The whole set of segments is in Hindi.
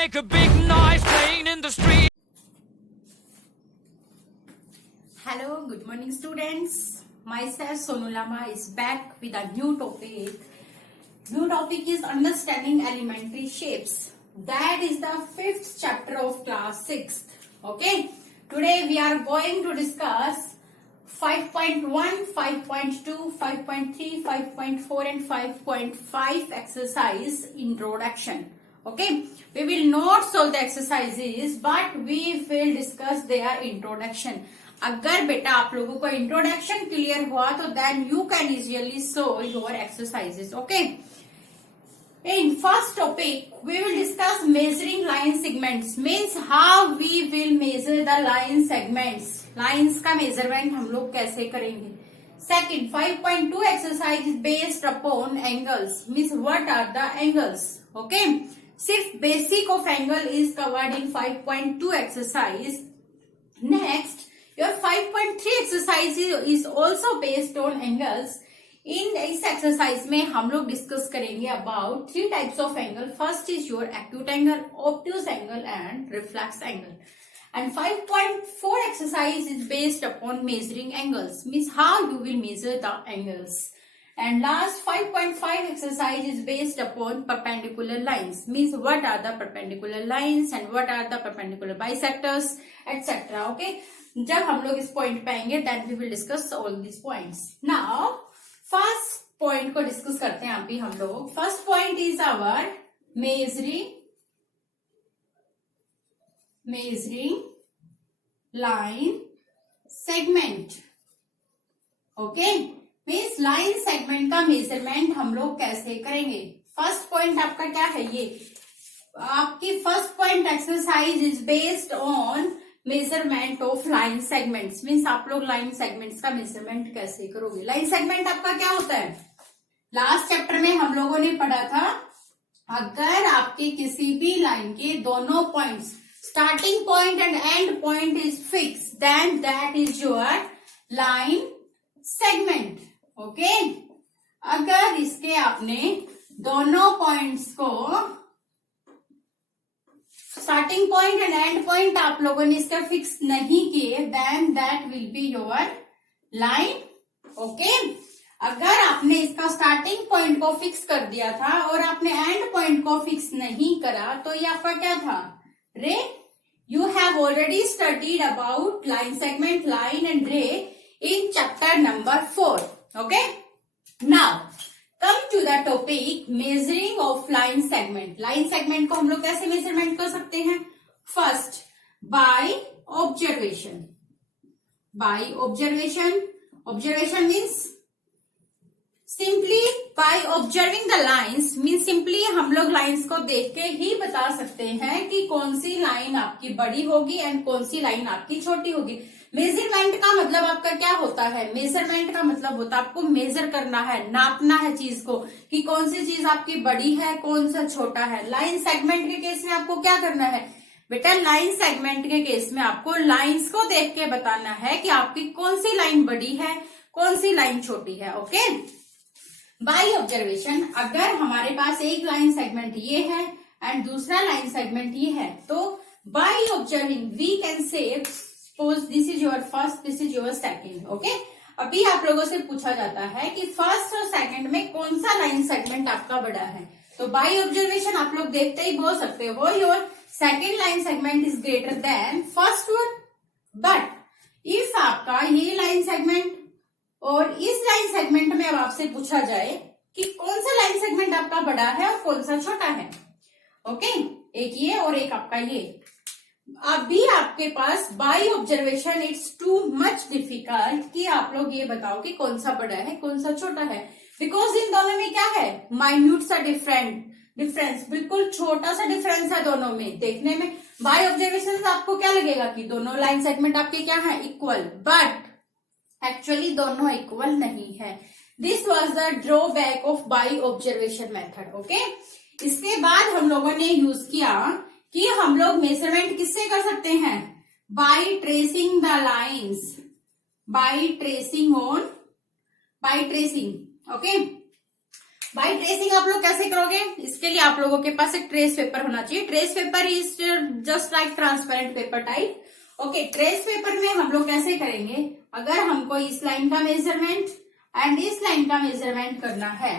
make a big noise playing in the street. Hello, good morning students. Myself Sonu Lama is back with a new topic. New topic is understanding elementary shapes. That is the 5th chapter of class 6th. Okay. Today we are going to discuss 5.1, 5.2, 5.3, 5.4 and 5.5 exercise introduction. Okay. We will not solve the exercises but we will discuss their introduction. अगर बेटा आप लोगों को इंट्रोडक्शन क्लियर हुआ तो then you can easily solve your exercises. Okay. In first topic, we will discuss measuring line segments. Means how we will measure the line segments. Lines का measurement हम लोग कैसे करेंगे. Second, 5.2 exercise is based upon angles. Means what are the angles? Okay. सिर्फ basic of angle is covered in 5.2 exercise. Next, your 5.3 exercise is also based on angles. इन इस एक्सरसाइज में हम लोग डिस्कस करेंगे about 3 types of angle. First is your acute angle, obtuse angle and reflex angle. And 5.4 exercise is based upon measuring angles. Means how you will measure the angles. And last 5.5 exercise is based upon perpendicular lines. Means what are the perpendicular lines and what are the perpendicular bisectors etcetera. Okay. जब हम लोग इस पॉइंट पे आएंगे then we will discuss all this points. Now first point को डिस्कस करते हैं अभी हम लोग. First point is our measuring line segment. Okay. Means line segment का मेजरमेंट हम लोग कैसे करेंगे. फर्स्ट पॉइंट आपका क्या है. ये आपकी first point exercise is based on measurement of line segments. Means आप लोग लाइन सेगमेंट्स का मेजरमेंट कैसे करोगे. लाइन सेगमेंट आपका क्या होता है. लास्ट चैप्टर में हम लोगों ने पढ़ा था अगर आपके किसी भी लाइन के दोनों points starting point and end point is fix then that is your line segment. Okay. अगर इसके आपने दोनों पॉइंट्स को starting point and end point आप लोगों ने इसका फिक्स नहीं किए then that will be your line. Okay. अगर आपने इसका स्टार्टिंग पॉइंट को फिक्स कर दिया था और आपने एंड पॉइंट को फिक्स नहीं करा तो ये आपका क्या था. Ray. You have already studied about line segment, line and ray in chapter number 4. Okay. Now come to the topic measuring of line segment. Line segment को हम लोग कैसे मेजरमेंट कर सकते हैं. First by observation. By observation. Observation means simply by observing the lines. Means simply हम लोग लाइन्स को देख के ही बता सकते हैं कि कौन सी लाइन आपकी बड़ी होगी एंड कौन सी लाइन आपकी छोटी होगी. मेजरमेंट का मतलब आपका क्या होता है. मेजरमेंट का मतलब होता है आपको मेजर करना है, नापना है चीज को कि कौन सी चीज आपकी बड़ी है कौन सा छोटा है. लाइन सेगमेंट के केस में आपको क्या करना है बेटा. लाइन सेगमेंट के केस में आपको लाइंस को देख के बताना है कि आपकी कौन सी लाइन बड़ी है कौन सी लाइन छोटी है. ओके. By observation. अगर हमारे पास एक लाइन सेगमेंट ये है एंड दूसरा लाइन सेगमेंट ये है तो by observing we can say this is your first, this is your second. Okay. अभी आप लोगों से पूछा जाता है कि फर्स्ट और सेकंड में कौन सा लाइन सेगमेंट आपका बड़ा है. तो बाय ऑब्जर्वेशन आप लोग देखते ही बोल सकते हो your second line segment is greater than first one. But if आपका ये लाइन सेगमेंट और इस लाइन सेगमेंट में अब आपसे पूछा जाए कि कौन सा लाइन सेगमेंट आपका बड़ा है और कौन सा छोटा है. ओके. एक ये और एक आपका ये. अभी आपके पास by observation it's too much difficult कि आप लोग ये बताओ कि कौन सा बड़ा है कौन सा छोटा है. बिकॉज इन दोनों में क्या है माइन्यूट सा डिफरेंस. बिल्कुल छोटा सा डिफरेंस है दोनों में देखने में. बाय ऑब्जर्वेशन से आपको क्या लगेगा कि दोनों लाइन सेगमेंट आपके क्या है इक्वल. बट एक्चुअली दोनों इक्वल नहीं है. This was the drawback of by observation method. Okay. इसके बाद हम लोगों ने यूज किया कि हम लोग मेजरमेंट किससे कर सकते हैं. By tracing the lines. By tracing. Okay. भाई ट्रेसिंग आप लोग कैसे करोगे? इसके लिए आप लोगों के पास एक ट्रेस पेपर होना चाहिए। Trace paper is just like transparent paper type. Okay, trace paper में हम लोग कैसे करेंगे, अगर हमको इस लाइन का मेजरमेंट एंड इस लाइन का मेजरमेंट करना है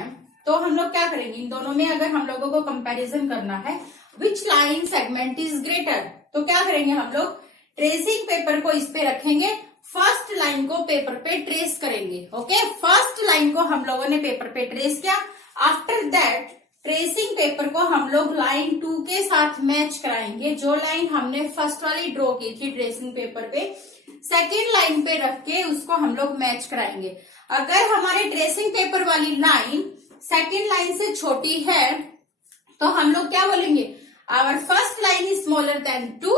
तो हम लोग क्या करेंगे, इन दोनों में अगर हम लोगों को कंपैरिजन करना है which line segment is greater, तो क्या करेंगे हम लोग ट्रेसिंग पेपर को इस पे रखेंगे, फर्स्ट लाइन को पेपर पे ट्रेस करेंगे। ओके, फर्स्ट लाइन को हम लोगों ने पेपर पे ट्रेस किया, आफ्टर दैट ट्रेसिंग पेपर को हम लोग लाइन 2 के साथ मैच कराएंगे। जो लाइन हमने फर्स्ट वाली ड्रॉ की थी ट्रेसिंग पेपर पे, सेकेंड लाइन पे रख के उसको हम लोग मैच कराएंगे। अगर हमारे ट्रेसिंग पेपर वाली लाइन सेकेंड लाइन से छोटी है तो हम लोग क्या बोलेंगे, our first line is smaller than 2।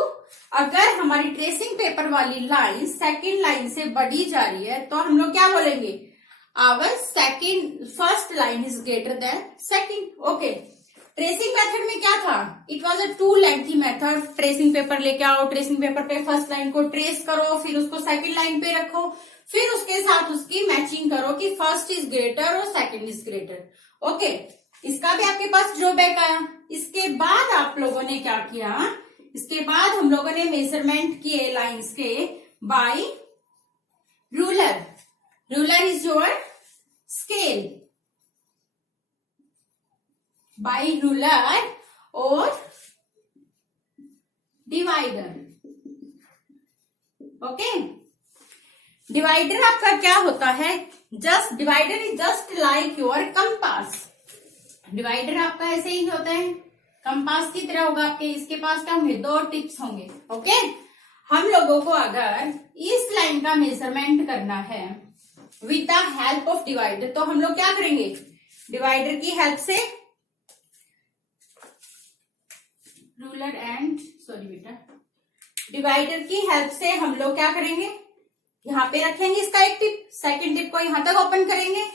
अगर हमारी ट्रेसिंग पेपर वाली लाइन सेकेंड लाइन से बढ़ी जा रही है तो हम लोग क्या बोलेंगे, our first line is greater than second. Okay, tracing method में क्या था, it was a 2 lengthy method. Tracing paper लेके आओ, ट्रेसिंग पेपर पे फर्स्ट लाइन को ट्रेस करो, फिर उसको सेकेंड लाइन पे रखो, फिर उसके साथ उसकी मैचिंग करो कि फर्स्ट इज ग्रेटर और सेकेंड इज ग्रेटर। ओके, इसका भी आपके पास ड्रॉबैक आया। इसके बाद आप लोगों ने क्या किया, इसके बाद हम लोगों ने मेजरमेंट किए लाइंस के by ruler. Ruler is your scale, by ruler और डिवाइडर। ओके, डिवाइडर आपका क्या होता है, just divider is just like your compass. Divider आपका ऐसे ही होता है, कंपास की तरह होगा आपके। इसके पास क्या होंगे, 2 टिप्स होंगे। ओके, हम लोगों को अगर इस लाइन का मेजरमेंट करना है with the help of divider, तो हम लोग क्या करेंगे, डिवाइडर की हेल्प से रूलर एंड डिवाइडर की हेल्प से हम लोग क्या करेंगे, यहाँ पे रखेंगे इसका एक टिप, सेकंड टिप को यहां तक ओपन करेंगे।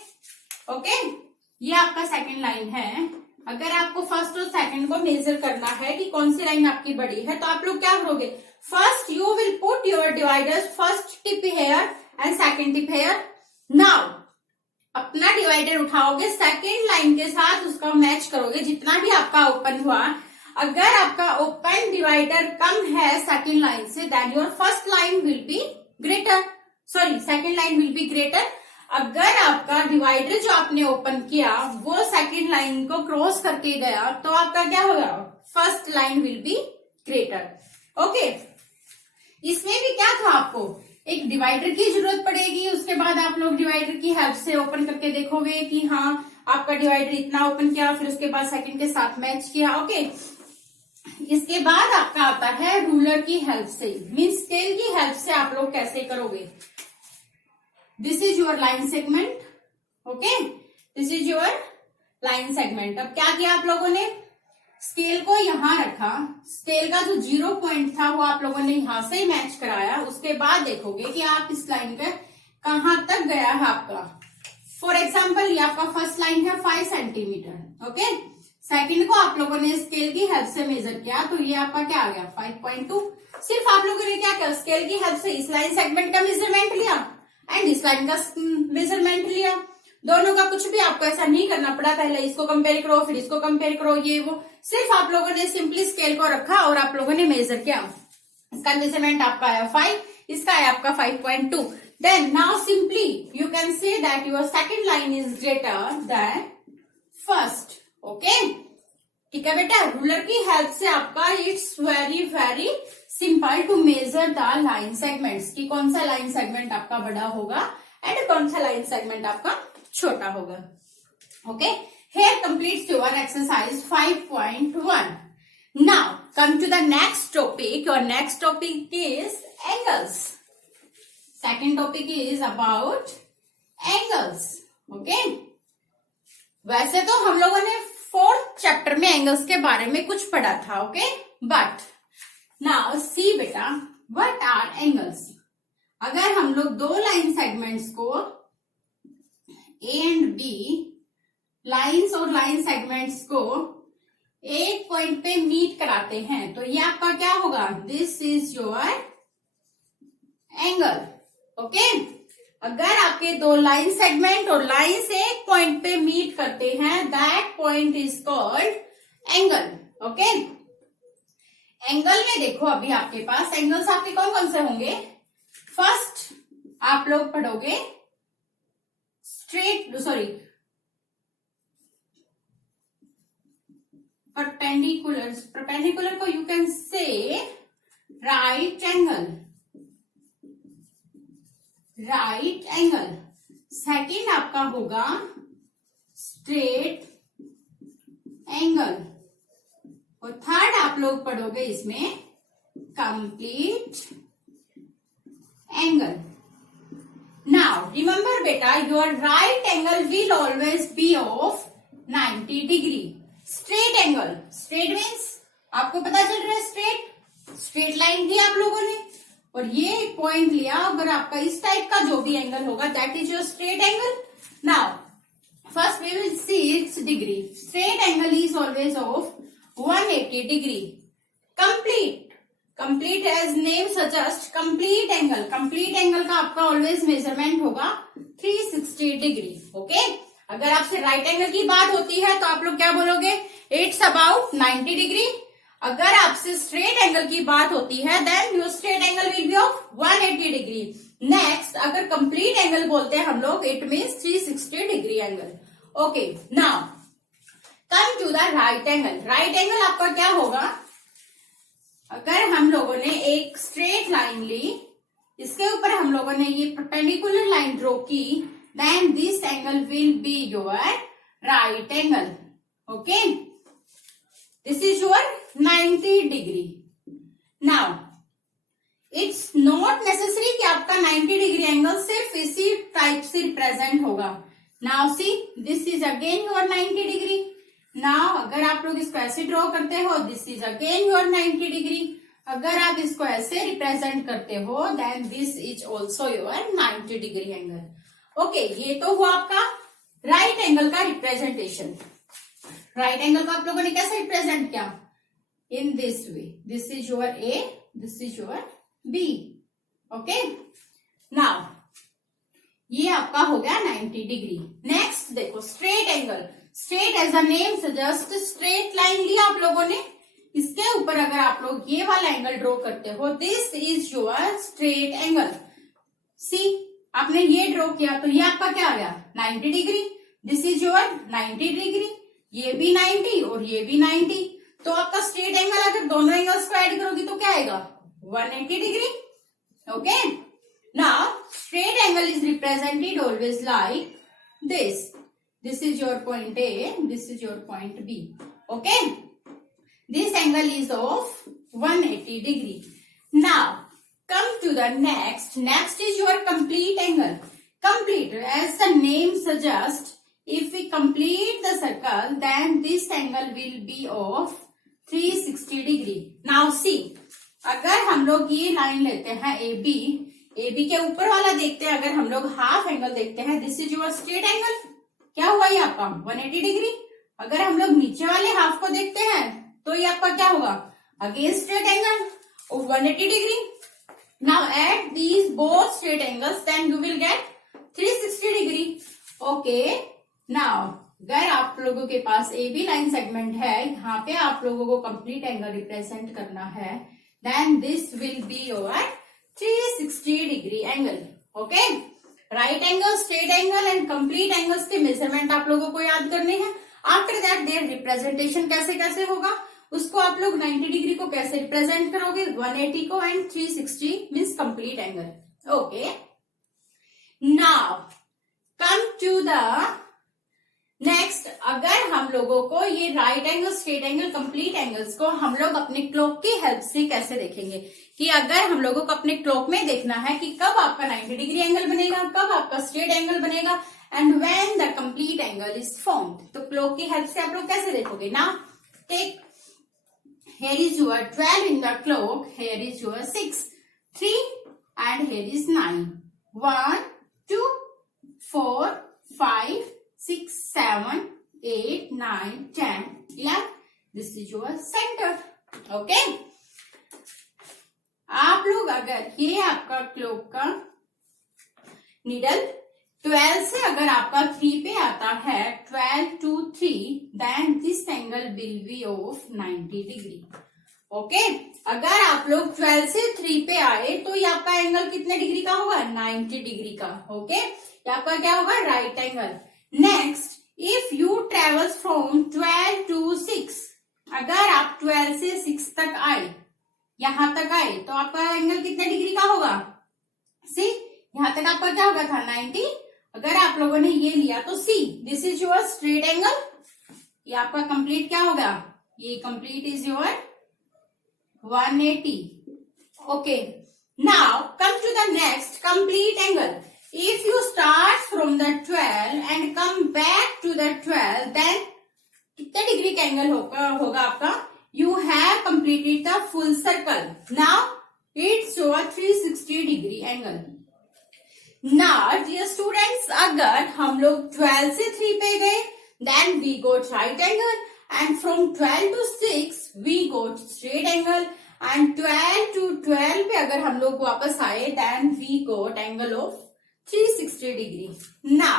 ओके, ये आपका सेकंड लाइन है। अगर आपको फर्स्ट और सेकंड को मेजर करना है कि कौन सी लाइन आपकी बड़ी है, तो आप लोग क्या करोगे, first you will put your dividers first tip here and second tip here. Now अपना डिवाइडर उठाओगे, सेकंड लाइन के साथ उसका मैच करोगे, जितना भी आपका ओपन हुआ। अगर आपका ओपन डिवाइडर कम है सेकंड लाइन से, then your first line will be greater, sorry second line will be greater. अगर आपका डिवाइडर जो आपने ओपन किया वो सेकंड लाइन को क्रॉस करके गया तो आपका क्या होगा, first line will be greater. Okay, इसमें भी क्या था, आपको एक डिवाइडर की जरूरत पड़ेगी। उसके बाद आप लोग डिवाइडर की हेल्प से ओपन करके देखोगे कि हाँ आपका डिवाइडर इतना ओपन किया, फिर उसके बाद सेकंड के साथ मैच किया। ओके, इसके बाद आपका आता है रूलर की हेल्प से, मीन्स स्केल की हेल्प से आप लोग कैसे करोगे। This is your line segment. Okay, this is your line segment. अब क्या किया आप लोगों ने, स्केल को यहां रखा, स्केल का जो 0 पॉइंट था वो आप लोगों ने यहां से मैच कराया। उसके बाद देखोगे कि आप इस लाइन पे कहां तक गया है आपका। फॉर एग्जाम्पल ये आपका फर्स्ट लाइन है 5 सेंटीमीटर। ओके, सेकंड को आप लोगों ने स्केल की हेल्प से मेजर किया तो ये आपका क्या आ गया 5.2। सिर्फ आप लोगों ने क्या किया, स्केल की हेल्प से इस लाइन सेगमेंट का मेजरमेंट लिया एंड इस लाइन का मेजरमेंट लिया। दोनों का कुछ भी आपको ऐसा नहीं करना पड़ा, पहले इसको कंपेयर करो फिर इसको कंपेयर करो, ये वो, सिर्फ आप लोगों ने सिंपली स्केल को रखा और आप लोगों ने मेजर किया। इसका मेजरमेंट आपका आया 5, इसका आया आपका 5.2। Then now simply you can say that your second line is greater than first. Okay, ठीक है बेटा, रूलर की हेल्प से आपका it's very very simple to measure the line segments, कि कौन सा लाइन सेगमेंट आपका बड़ा होगा एंड कौन सा लाइन सेगमेंट आपका छोटा होगा। Okay, here completes your exercise 5.1. Now come to the next topic. Your next topic is angles. Second topic is about angles. Okay, वैसे तो हम लोगों ने 4th चैप्टर में एंगल्स के बारे में कुछ पढ़ा था। ओके, बट नाउ सी बेटा, व्हाट आर एंगल्स। अगर हम लोग 2 लाइन सेगमेंट्स को ए एंड बी लाइंस और लाइन सेगमेंट्स को एक पॉइंट पे मीट कराते हैं तो ये आपका क्या होगा, this is your angle. Okay, अगर आपके दो लाइन सेगमेंट और लाइन से एक पॉइंट पे मीट करते हैं, that point is called angle. Okay, angle में देखो अभी आपके पास एंगल्स आपके कौन कौन से होंगे। फर्स्ट आप लोग पढ़ोगे परपेंडिकुलर को यू कैन से राइट एंगल। सेकंड आपका होगा स्ट्रेट एंगल, और थर्ड आप लोग पढ़ोगे इसमें कंप्लीट एंगल। नाउ रिमेंबर बेटा, your right angle will always be of 90 degree. Straight angle, straight means आपको पता चल रहा है स्ट्रेट लाइन दी आप लोगों ने, और ये पॉइंट लिया, अगर आपका इस टाइप का जो भी एंगल होगा that is your straight angle. Now first we will see its degree. Straight angle is always of 180 degree. Complete as name suggest complete angle का आपका ऑलवेज मेजरमेंट होगा 360 डिग्री। ओके, अगर आपसे राइट एंगल की बात होती है तो आप लोग क्या बोलोगे, इट्स अबाउट 90 डिग्री। अगर आपसे स्ट्रेट एंगल की बात होती है then your straight angle will be of 180 degree. Next अगर कंप्लीट एंगल बोलते हैं हम लोग, it means 360 degree angle. Okay, now come to the right angle. Right angle आपका क्या होगा, अगर हम लोगों ने एक स्ट्रेट लाइन ली, इसके ऊपर हम लोगों ने ये परपेंडिकुलर लाइन ड्रॉ की, then this angle will be your right angle. Okay, this is your 90 degree. Now it's not necessary कि आपका 90 डिग्री एंगल सिर्फ इसी टाइप से रिप्रेजेंट होगा। Now see this is again your 90 degree. Now अगर आप लोग इसको ऐसे ड्रॉ करते हो, this is again your 90 degree. अगर आप इसको ऐसे रिप्रेजेंट करते हो then this is also your 90 degree angle. Okay, ये तो हुआ आपका राइट एंगल का रिप्रेजेंटेशन। राइट एंगल को आप लोगों ने कैसे रिप्रेजेंट किया, in this way, this is your A, this is your B. Okay, now ये आपका हो गया 90 डिग्री। नेक्स्ट देखो straight angle. Straight as a name suggest, straight line लिया आप लोगों ने, इसके ऊपर अगर आप लोग ये वाला एंगल ड्रॉ करते हो, this is your straight angle. See आपने ये ड्रॉ किया तो ये आपका क्या आ गया 90 degree. This is your 90 degree, ये भी 90 और ये भी 90। तो आपका स्ट्रेट एंगल अगर दोनों एंगल्स को ऐड करोगी तो क्या आएगा 180 degree. Okay, now straight angle is represented always like this. This is your point A, this is your point B. Okay, this angle is of 180 degree. Now come to the next. Next is your complete angle. Complete, as the name suggests, if we complete the circle then this angle will be of 360 degree. Now see, अगर हम लोग ये लाइन लेते हैं AB, AB के ऊपर वाला देखते हैं, अगर हम लोग हाफ एंगल देखते हैं, this is your straight angle. क्या हुआ ये आपका 180 डिग्री। अगर हम लोग नीचे वाले हाफ को देखते हैं तो ये आपका क्या होगा again straight angle of 180 degree. Now at these both straight angles then you will get 360 degree. Okay, now अगर आप लोगों के पास ए बी लाइन सेगमेंट है, यहाँ पे आप लोगों को कंप्लीट एंगल रिप्रेजेंट करना है, then this will be your 360 degree angle. Okay, right angle, straight angle and complete angles के मेजरमेंट आप लोगों को याद करने हैं। आफ्टर दैट देयर रिप्रेजेंटेशन कैसे कैसे होगा, उसको आप लोग 90 डिग्री को कैसे रिप्रेजेंट करोगे, 180 को, and 360 means complete angle. Okay, now come to the next. अगर हम लोगों को ये right angle, straight angle, complete angles को हम लोग अपने क्लॉक की हेल्प से कैसे देखेंगे, कि अगर हम लोगों को अपने क्लॉक में देखना है कि कब आपका 90 डिग्री एंगल बनेगा, कब आपका स्ट्रेट एंगल बनेगा, and when the complete angle is formed, तो क्लॉक की हेल्प से आप लोग कैसे देखोगे ना। Take, here is your 12 in the clock, here is your 6, 3 and here is 9, 1 2 4 5 6 7 8 9 10 11, this is your center. Okay, आप लोग अगर ये आपका क्लॉक का नीडल 12 से अगर आपका 3 पे आता है, 12 to 3, then this angle will be of 90 degree. Okay, अगर आप लोग 12 से 3 पे आए तो ये आपका एंगल कितने डिग्री का होगा? 90 डिग्री का। ओके, ये आपका क्या होगा? Right angle. Next, if you travels from 12 to 6, अगर आप 12 से 6 तक आए, यहां तक आए, तो आपका एंगल कितने डिग्री का होगा? सी, यहां तक आपका क्या होगा था? 90। अगर आप लोगों ने ये लिया तो see, this is your straight angle. ये आपका कंप्लीट क्या होगा? ये complete is your 180। Okay, now come to the next complete angle. If you start from the 12 and come back to the 12, then कितने डिग्री का एंगल होगा आपका? You have completed the full circle. Now it's your 360 degree angle. Now dear students, अगर हम लोग 12 से 3 पे गए, then we got right angle, and from 12 to 6 we got straight angle, and 12 to 12 पे अगर हम लोग वापस आए, then we got angle of 360 degree. Now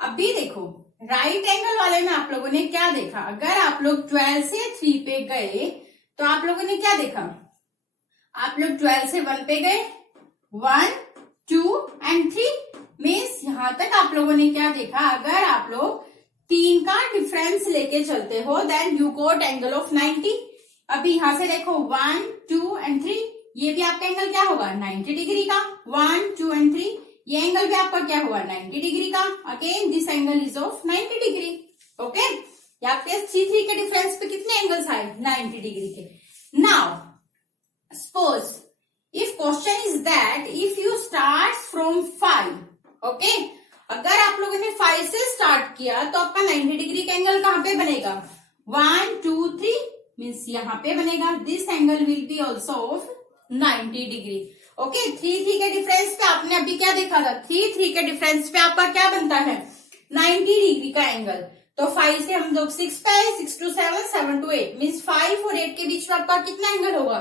अभी देखो, राइट एंगल वाले में आप लोगों ने क्या देखा? अगर आप लोग 12 से 3 पे गए तो आप लोगों ने क्या देखा? आप लोग 12 से 1 पे गए, 1, 2 and 3 मीन्स यहां तक आप लोगों ने क्या देखा? अगर आप लोग 3 का डिफरेंस लेके चलते हो, then you got angle of 90। अभी यहां से देखो 1, 2 and 3, ये भी आपका एंगल क्या होगा? 90 डिग्री का। 1, 2 and 3, ये एंगल भी आपका क्या हुआ? 90 डिग्री का। Again this angle is of 90 degree. Okay, आपके C3 के डिफरेंस पे कितने एंगल्स आए? 90 डिग्री के। Now suppose if question is that if you start from 5, okay, अगर आप लोगों ने 5 से स्टार्ट किया तो आपका 90 डिग्री का एंगल कहां पे बनेगा? 1, 2, 3 मीन्स यहां पे बनेगा। This angle will B also of 90 degree. Okay, 3, 3 के डिफरेंस पे आपने अभी क्या देखा था? 3, 3 के डिफरेंस पे आपका क्या बनता है? 90 डिग्री का एंगल। तो 5 से हम लोग 6 पे आए, 6 to 7, 7 to 8 मीन्स 5 और 8 के बीच में आपका कितना एंगल होगा?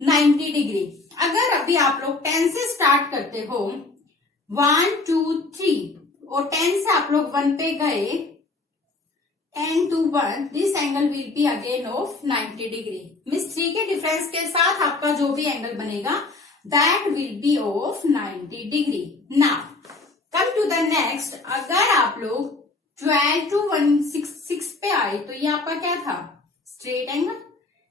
90 डिग्री। अगर अभी आप लोग 10 से स्टार्ट करते हो, 1, 2, 3 और 10 से आप लोग 1 पे गए, 10 to 1, this angle will be again of 90 degree means 3 के डिफरेंस के साथ आपका जो भी एंगल बनेगा that will be of 90 degree. Now come to the next, अगर आप लोग 12 to 1, 6 पे आए तो ये आपका क्या था? Straight angle.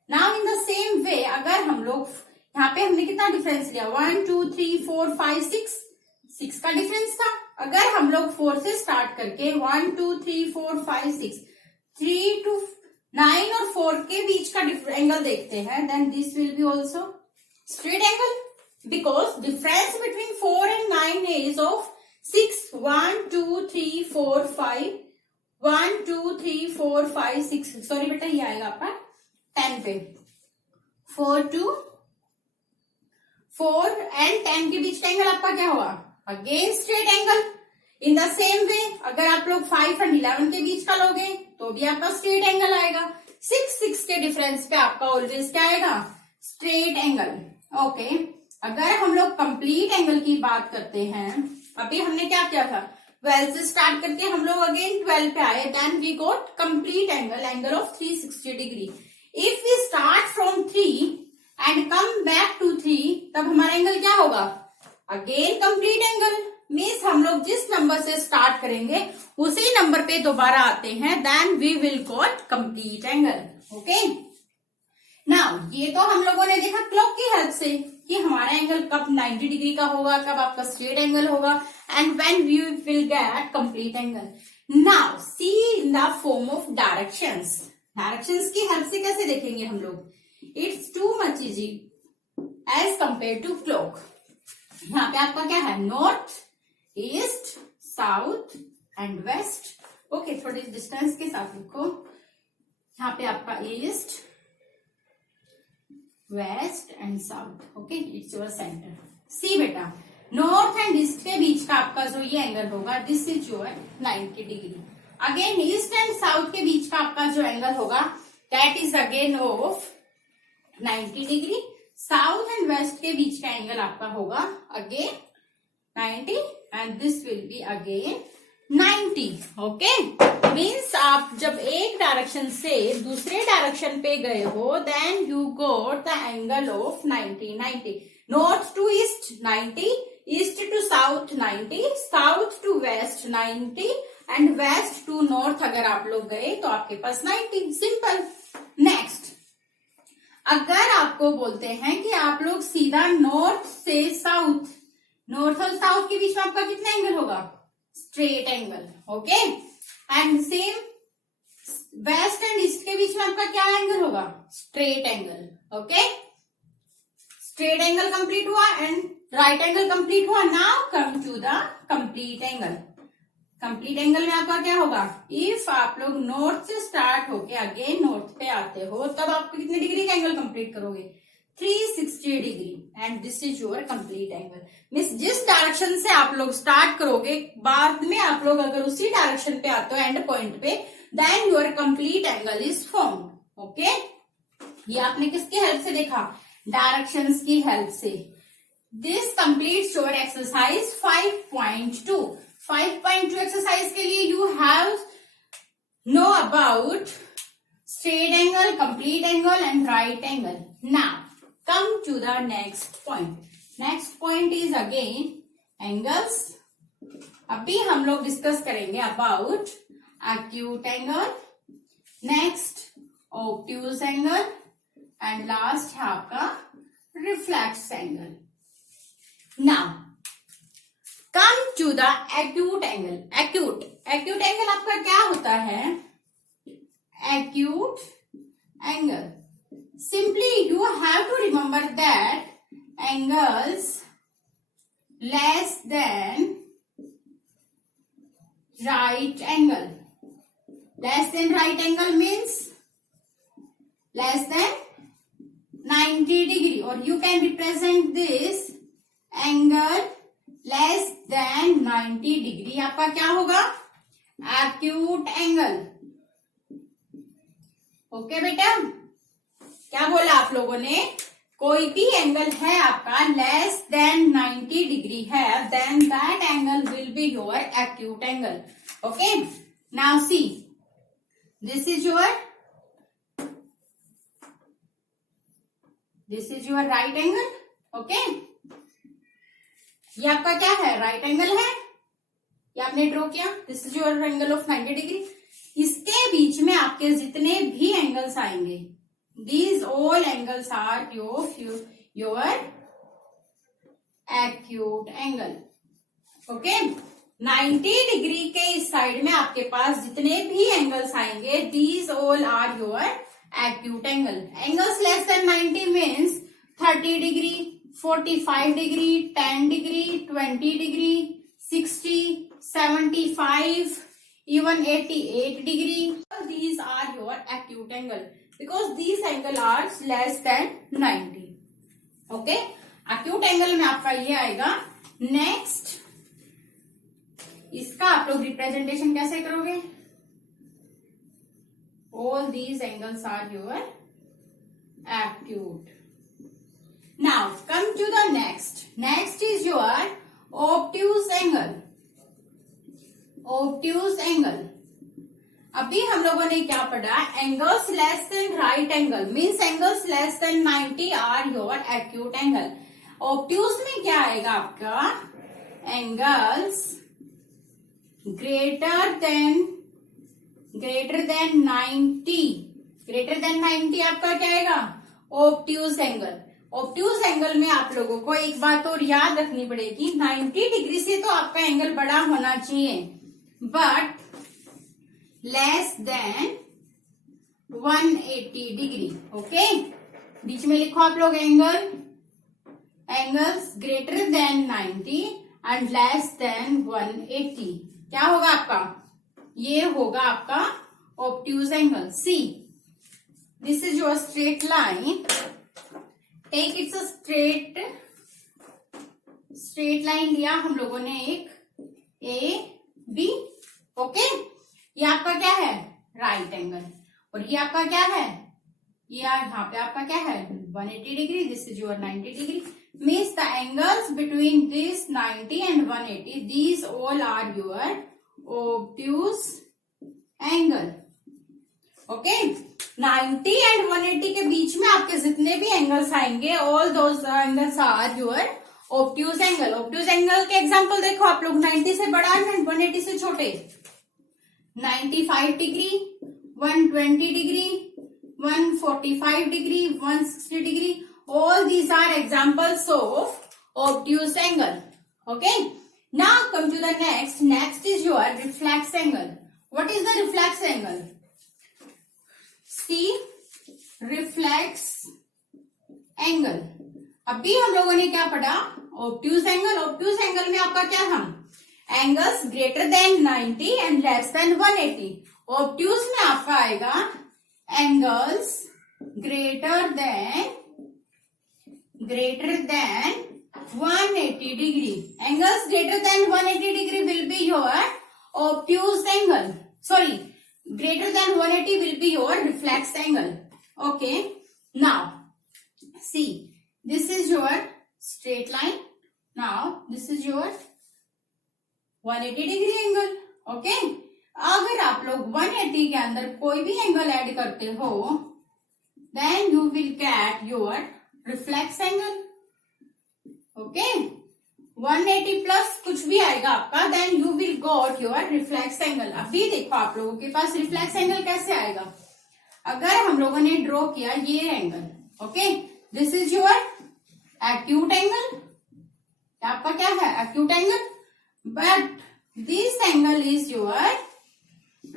Now in the same way, अगर हम लोग यहाँ पे हमने कितना डिफरेंस लिया? 1, 2, 3, 4, 5, 6 का डिफरेंस था। अगर हम लोग 4 से स्टार्ट करके 1, 2, 3, 4, 5, 6, 3 to 9 और 4 के बीच का एंगल देखते हैं, then this will be also straight angle. Because difference between 4 and 9 is of 6, 1, 2, 3, 4, 5, 1, 2, 3, 4, 5, 6, sorry बेटा ये आएगा आपका 10 पे, 4 to 4 and 10 के बीच का एंगल आपका क्या होगा? Again straight angle. In the same way अगर आप लोग 5 and 11 के बीच का लोगे तो भी आपका स्ट्रेट एंगल आएगा। 6 के डिफरेंस पे आपका ऑलवेज क्या आएगा? Straight angle. ओके, अगर हम लोग कंप्लीट एंगल की बात करते हैं, अभी हमने क्या किया था? 12 से स्टार्ट करके हम लोग अगेन 12 पे आए, then we got complete angle, angle of 360 degree. If we start from 3 and come back to 3, तब हमारा एंगल क्या होगा? अगेन कंप्लीट एंगल मीन्स हम लोग जिस नंबर से स्टार्ट करेंगे उसी नंबर पे दोबारा आते हैं, then we will got complete angle. Okay, now ये तो हम लोगों ने देखा क्लॉक की हेल्प से कि हमारा एंगल कब 90 डिग्री का होगा, कब आपका स्ट्रेट एंगल होगा, and when we will get complete angle. Now see in the form of directions. Directions की हेल्प से कैसे देखेंगे हम लोग? It's too much easy as compare to clock. यहाँ पे आपका क्या है? North, east, south and west. Okay, थोड़ी डिस्टेंस के साथ लिखो। यहाँ पे आपका east, west and south. Okay, it's your centre. See बेटा, नॉर्थ एंड ईस्ट के बीच का आपका जो ये एंगल होगा, this is your 90 degree. Again east and south के बीच का आपका जो एंगल होगा, that is again of 90 degree. South and west के बीच का एंगल आपका होगा again 90 and this will be again 90. Okay, means आप जब एक डायरेक्शन से दूसरे डायरेक्शन पे गए हो then you got the angle of 90. North to east 90, east to south 90, south to west 90 and west to north अगर आप लोग गए तो आपके पास 90. सिंपल. नेक्स्ट, अगर आपको बोलते हैं कि आप लोग सीधा नॉर्थ से साउथ, नॉर्थ और साउथ के बीच में आपका कितना एंगल होगा? Straight angle. Okay, and same west and east के बीच में आपका क्या एंगल होगा? Straight angle. Okay, straight angle complete हुआ एंड राइट एंगल कंप्लीट हुआ. Now come to the complete angle. Complete angle में आपका क्या होगा? इफ आप लोग नॉर्थ से स्टार्ट होके अगेन नॉर्थ पे आते हो तब आप कितने डिग्री का एंगल कंप्लीट करोगे? 360 degree. And this is your complete angle. Means जिस डायरेक्शन से आप लोग स्टार्ट करोगे बाद में आप लोग अगर उसी डायरेक्शन पे आते हो एंड पॉइंट पे then your complete angle is formed. Okay, ये आपने किसकी हेल्प से देखा? डायरेक्शंस की हेल्प से. This completes your exercise 5.2. 5.2 exercise के लिए you have know about straight angle, complete angle and right angle. Now come to the next point. Next point is again angles. अभी हम लोग डिस्कस करेंगे about acute angle, next obtuse angle and last है आपका reflex angle. Now come to the acute angle. Acute angle आपका क्या होता है? Acute angle. Simply you have to remember that angles less than right angle. Less than right angle means less than 90 degree, or you can represent this angle less than 90 degree. आपका क्या होगा? Acute angle. ओके बेटा, क्या बोला आप लोगों ने? कोई भी एंगल है आपका लेस देन 90 डिग्री है then that angle will be your acute angle. Okay, now see this is your right angle. Okay, ये आपका क्या है? राइट एंगल है. ये आपने ड्रॉ किया. This is your angle of 90 degree. इसके बीच में आपके जितने भी एंगल्स आएंगे these all angles are your acute angle. okay, 90 degree के इस साइड में आपके पास जितने भी एंगल्स आएंगे these all are your acute angle. Angles less than 90 means 30 degree, 45 degree, 10 degree, 20 degree, 60, 75, even 88 degree. These are your acute angle. Because these angle are less than 90. Okay, acute angle में आपका ये आएगा. नेक्स्ट, इसका आप लोग रिप्रेजेंटेशन कैसे करोगे? All these angles are your acute. Now come to the next. Next is your obtuse angle. Obtuse angle. अभी हम लोगों ने क्या पढ़ा? Angles less than right angle means angles less than 90 are your acute angle. Obtuse में क्या आएगा आपका? Angles greater than 90. Greater than 90 आपका क्या आएगा? Obtuse angle. ऑब्ट्यूज एंगल में आप लोगों को एक बात और याद रखनी पड़ेगी. 90 डिग्री से तो आपका एंगल बड़ा होना चाहिए but less than 180 degree. Okay, बीच में लिखो आप लोग angles greater than 90 and less than 180. क्या होगा आपका? ये होगा आपका obtuse angle. See this is your straight line. Take it's a straight line लिया हम लोगों ने एक ए बी. ओके, ये आपका क्या है? Right angle. और ये आपका क्या है? ये यहाँ पे आपका क्या है 180 degree, this is your 90 degree. Means the angles between this 90 and 180, these all are your obtuse angle. Okay 90 and 180 के बीच में आपके जितने भी एंगल्स आएंगे, all those angles are your obtuse angle. Obtuse angle के एग्जांपल देखो आप लोग. 90 से बड़ा एंड 180 से छोटे. 95 degree, 120 degree, 145 degree, 160 degree. All these are examples of obtuse angle. Okay. Now come to the next. Next is your reflex angle. What is the reflex angle? See, reflex angle. अभी हम लोगों ने क्या पढ़ा? obtuse angle. obtuse angle में आपका क्या था? Angles greater than 90 and less than 180. obtuse में आपका आएगा angles greater than 180 degree. Angles greater than 180 degree will be your obtuse angle. Sorry, greater than 180 will be your reflex angle. Okay. Now, see, this is your straight line. Now, this is your 180 degree angle. Okay. अगर आप लोग 180 के अंदर कोई भी एंगल ऐड करते हो, then you will get your reflex angle. Okay. 180 plus कुछ भी आएगा आपका, then you will got your reflex angle. अभी देखो आप लोगों के पास reflex angle कैसे आएगा. अगर हम लोगों ने ड्रॉ किया ये angle, okay, this is your acute angle. आपका क्या है acute angle, but this angle is your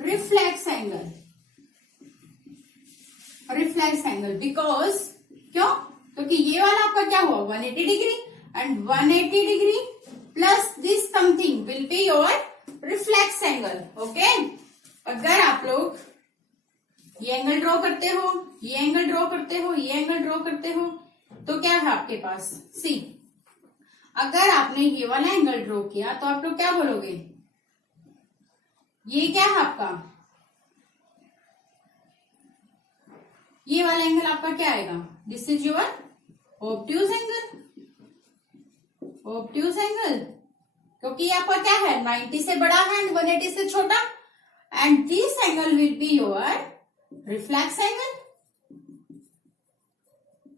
reflex angle. reflex angle because क्यों? क्योंकि ये वाला आपका क्या हुआ 180 degree and 180 degree plus this something will be your reflex angle. Okay. अगर आप लोग ये एंगल ड्रॉ करते हो, ये एंगल ड्रॉ करते हो, ये एंगल ड्रॉ करते हो, तो क्या है आपके पास सी, अगर आपने ये वाला एंगल ड्रॉ किया तो आप लोग क्या बोलोगे, ये क्या है आपका, ये वाला एंगल आपका क्या आएगा, this is your obtuse angle. Obtuse angle क्योंकि ये आपका क्या है 90 से बड़ा है एंड 180 से छोटा, and this angle will be your reflex angle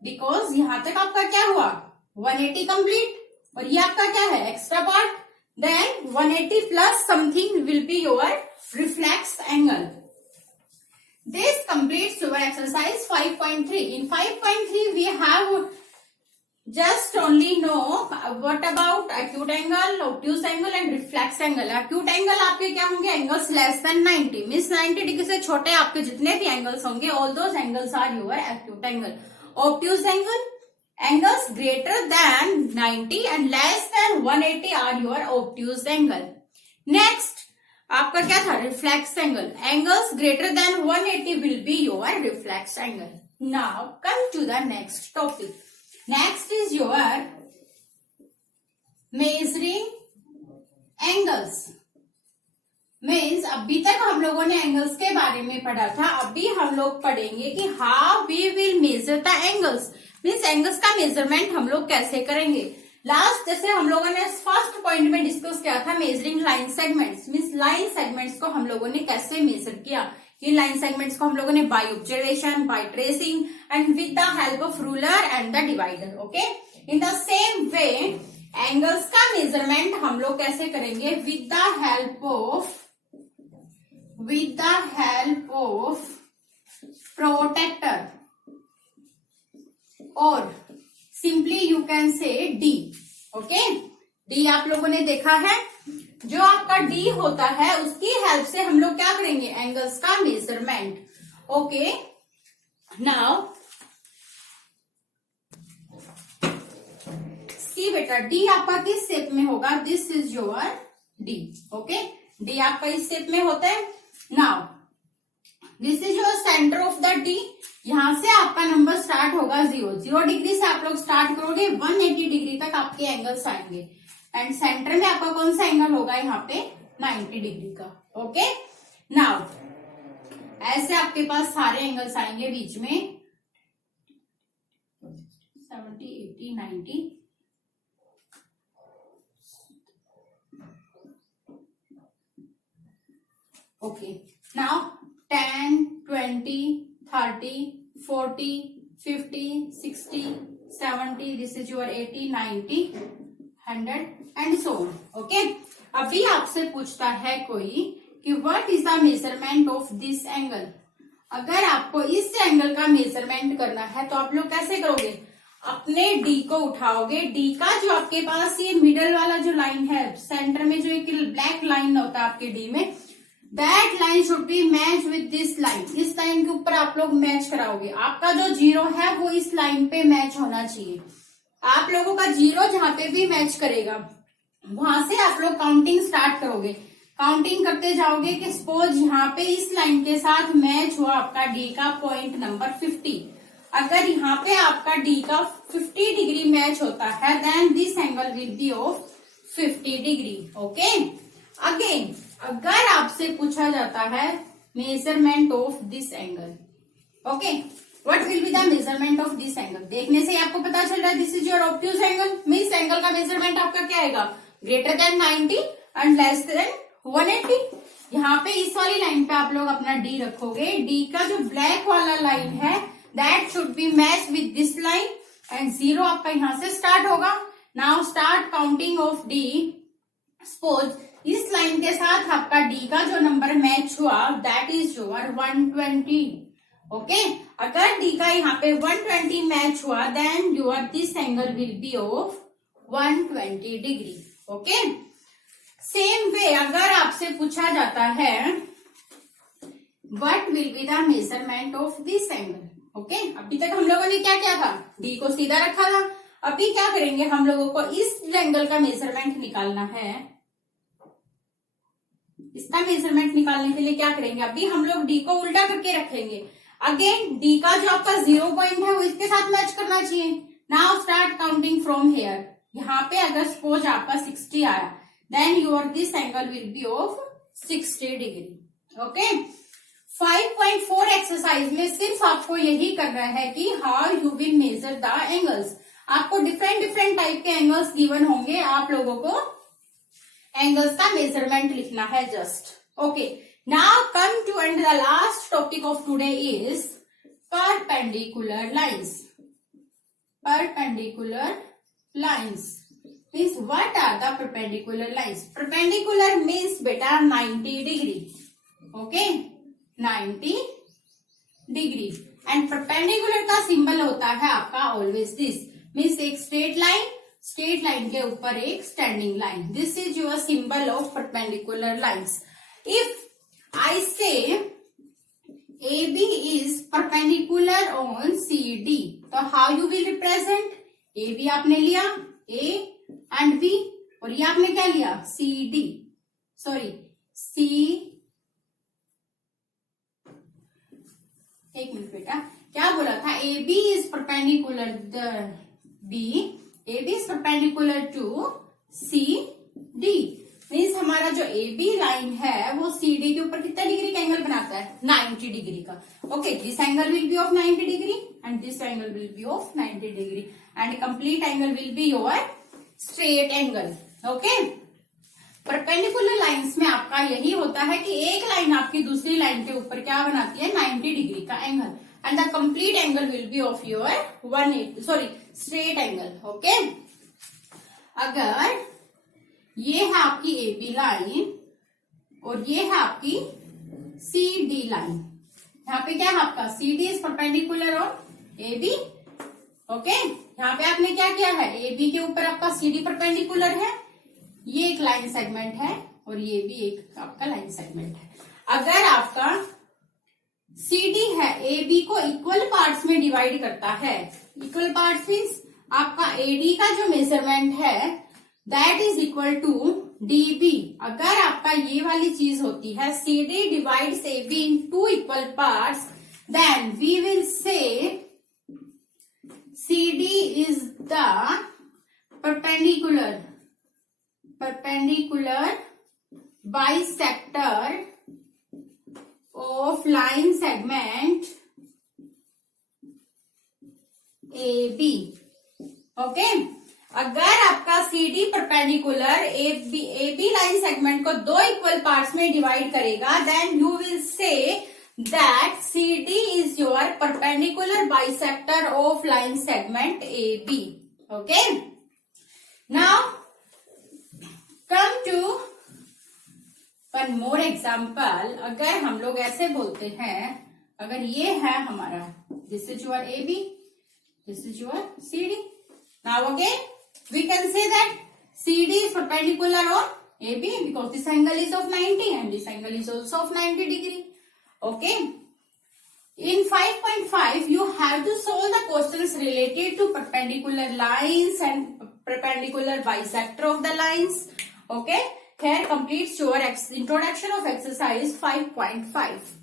because यहां तक आपका क्या हुआ 180 कंप्लीट और ये आपका क्या है extra part, then 180 plus something will be your reflex angle. This completes your exercise 5.3. In 5.3 we have just only know what about acute angle, obtuse angle and reflex angle. Acute angle आपके क्या होंगे, angles less than 90 means 90 degree से छोटे आपके जितने भी angles होंगे, all those angles are your acute angle. Obtuse angle, angles greater than 90 and less than 180 are your obtuse angle. Next आपका क्या था reflex angle, angles greater than 180 will be your reflex angle. Now come to the next topic. Next is your measuring angles. Means अभी तक हम लोगों ने एंगल्स के बारे में पढ़ा था, अभी हम लोग पढ़ेंगे कि how we will measure the angles. Means angles का मेजरमेंट हम लोग कैसे करेंगे. लास्ट जैसे हम लोगों ने फर्स्ट पॉइंट में डिस्कस किया था measuring line segments, means line segments को हम लोगों ने कैसे मेजर किया. ये लाइन सेगमेंट्स को हम लोगों ने by observation, by tracing and with the help of ruler and the divider. Okay. In the same way angles का मेजरमेंट हम लोग कैसे करेंगे, with the help of protractor और simply you can say D. Okay. D आप लोगों ने देखा है, जो आपका डी होता है उसकी हेल्प से हम लोग क्या करेंगे एंगल्स का मेजरमेंट. ओके. नाउ सी बेटा, डी आपका किस शेप में होगा, this is your D. Okay. D आपका इस शेप में होता है. Now this is your centre of the D. यहां से आपका नंबर स्टार्ट होगा 0 डिग्री से आप लोग स्टार्ट करोगे, 180 डिग्री तक आपके एंगल्स आएंगे एंड सेंटर में आपका कौन सा एंगल होगा यहाँ पे 90 डिग्री का. ओके. नाउ ऐसे आपके पास सारे एंगल्स आएंगे बीच में 70, 80, 90. Okay. Now 10, 20, 30, 40, 50, 60, 70. This is your 80, 90, 100 and so on. Okay. अभी आपसे पूछता है कोई कि what is the measurement of this angle. अगर आपको इस एंगल का मेजरमेंट करना है तो आप लोग कैसे करोगे, अपने डी को उठाओगे, डी का जो आपके पास ये मिडल वाला जो लाइन है, सेंटर में जो एक ब्लैक लाइन होता है आपके डी में, that line should be match with this line. इस लाइन के ऊपर आप लोग मैच कराओगे। आपका जो जीरो है वो इस लाइन पे मैच होना चाहिए। आप लोगों का जीरो जहां पे भी मैच करेगा वहां से आप लोग काउंटिंग स्टार्ट करोगे। काउंटिंग करते जाओगे कि सपोज यहाँ पे इस लाइन के साथ मैच हुआ आपका डी का पॉइंट नंबर 50। अगर यहाँ पे आपका डी का 50 डिग्री मैच होता है then this angle will be of 50 degree. Okay. Again अगर आपसे पूछा जाता है measurement of this angle, okay, what will be the measurement of this angle. देखने से आपको पता चल रहा है this is your obtuse angle. Means angle का मेजरमेंट आपका क्या आएगा, greater than 90 and less than 180। यहाँ पे इस वाली लाइन पे आप लोग अपना डी रखोगे। डी का जो ब्लैक वाला लाइन है that should be match with this line and zero आपका यहाँ से स्टार्ट होगा। Now start counting of D. Suppose इस लाइन के साथ आपका डी का जो नंबर मैच हुआ दैट इज योर 120। ओके। अगर डी का यहाँ पे 120 मैच हुआ then your this angle will be of 120 degree. Okay. Same way अगर आपसे पूछा जाता है what will be the measurement of this angle. Okay. अभी तक हम लोगों ने क्या किया था, डी को सीधा रखा था। अभी क्या करेंगे, हम लोगों को इस एंगल का मेजरमेंट निकालना है। इसका मेजरमेंट निकालने के लिए क्या करेंगे, अभी हम लोग डी को उल्टा करके रखेंगे। अगेन डी का जो आपका 0 पॉइंट है वो इसके साथ मैच करना चाहिए। Now start counting from here. यहाँ पे अगर सपोज आपका 60 आया then your this angle will be of 60 degree. Okay. 5.4 exercise में सिर्फ आपको यही करना है कि how you will measure the angles. आपको डिफरेंट डिफरेंट टाइप के एंगल्स गिवन होंगे, आप लोगों को एंगल्स का मेजरमेंट लिखना है just. Okay. Now come to and the last topic of today is perpendicular lines. Perpendicular lines means what are the perpendicular lines? Perpendicular means beta 90 degree. Okay, 90 degree. And perpendicular का सिंबल होता है आपका always this. Means एक straight line के ऊपर एक standing line. This is your symbol of perpendicular lines. If I say AB is perpendicular on CD, तो how you will represent? AB आपने लिया A एंड बी और ये आपने क्या लिया सी डी, सॉरी सी, एक मिनट बेटा, क्या बोला था, A B is perpendicular B, A B is perpendicular to C D. Means हमारा जो ए बी लाइन है वो सी डी के ऊपर कितना डिग्री का एंगल बनाता है, 90 डिग्री का। Okay, this angle will be of 90 degree and this angle will be of 90 degree and complete angle will be your straight angle. Okay. Perpendicular lines में आपका यही होता है कि एक लाइन आपकी दूसरी लाइन के ऊपर क्या बनाती है, 90 डिग्री का angle and the complete angle will be of your 180 straight angle. Okay. अगर ये है आपकी ए बी लाइन और ये है आपकी सी डी लाइन, यहाँ पे क्या है आपका C D is perpendicular on A B. Okay. यहाँ पे आपने क्या किया है, ए बी के ऊपर आपका सी डी परपेंडिकुलर है, ये एक लाइन सेगमेंट है और ये भी एक आपका लाइन सेगमेंट है। अगर आपका सी डी है ए बी को इक्वल पार्ट्स में डिवाइड करता है, इक्वल पार्ट्स मीन्स आपका ए डी का जो मेजरमेंट है that is equal to D B. अगर आपका ये वाली चीज होती है C D divides A B in 2 equal parts then we will say CD is the perpendicular bisector of line segment AB. ओके। अगर आपका CD perpendicular AB line segment को दो इक्वल पार्ट्स में डिवाइड करेगा, then you will say that CD is your perpendicular bisector of line segment AB। Okay, now come to one more example. अगर हम लोग ऐसे बोलते हैं, अगर ये है हमारा, this is your AB, this is your CD। Now again we can say that CD is perpendicular on AB because this angle is of 90 and this angle is also of 90 degree. Okay. In 5.5 you have to solve the questions related to perpendicular lines and perpendicular bisector of the lines. Okay. Here completes your introduction of exercise 5.5.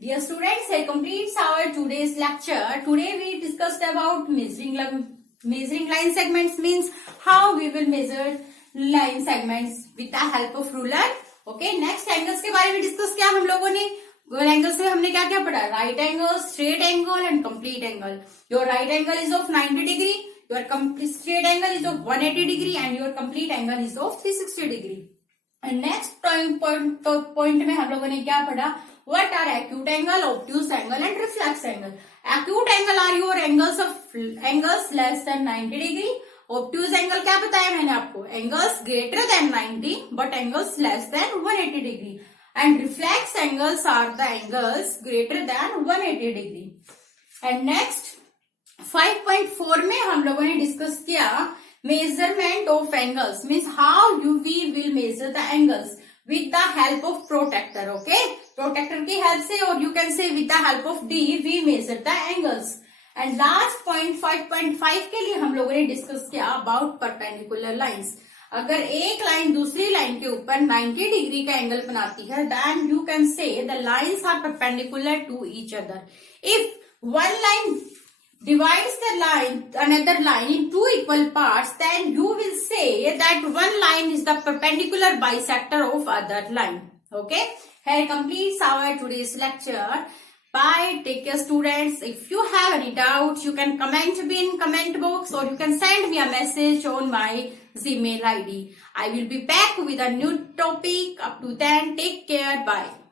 Dear students, here completes our today's lecture. Today we discussed about measuring line segments, means how we will measure line segments with the help of ruler. Okay, next angles के बारे में डिस्कस किया हम लोगों ने। एंगल्स में हमने क्या क्या पढ़ा? Right angle, straight angle and complete angle. Your right angle is of 90 degree, your straight angle is of 180 degree and your complete angle is of 360 degree. And next point में हम लोगों ने क्या पढ़ा? What are acute angle, obtuse angle and reflex angle? Acute angle are your angles less than 90 degree. Obtuse angle क्या बताया मैंने आपको? Angles greater than 90 but angles less than 180 degree. And reflex angles are the angles greater than 180 degree. And next 5.4 में हम लोगों ने डिस्कस किया measurement of angles, means how we will measure the angles with the help of protractor. Okay, protractor की हेल्प से, और you can say with the help of D we measure the angles. And last point 5.5 के लिए हम लोगों ने डिस्कस किया about perpendicular lines. अगर एक लाइन दूसरी लाइन के ऊपर 90 डिग्री का एंगल बनाती है, then you can say the lines are perpendicular to each other. If one line divides another line in two equal parts, then you will say that one line is the perpendicular bisector of other line. Okay, here completes our today's lecture. Bye, take care students. If you have any doubts, you can comment me in comment box, or you can send me a message on my Gmail ID. I will be back with a new topic. Up to then, take care. Bye.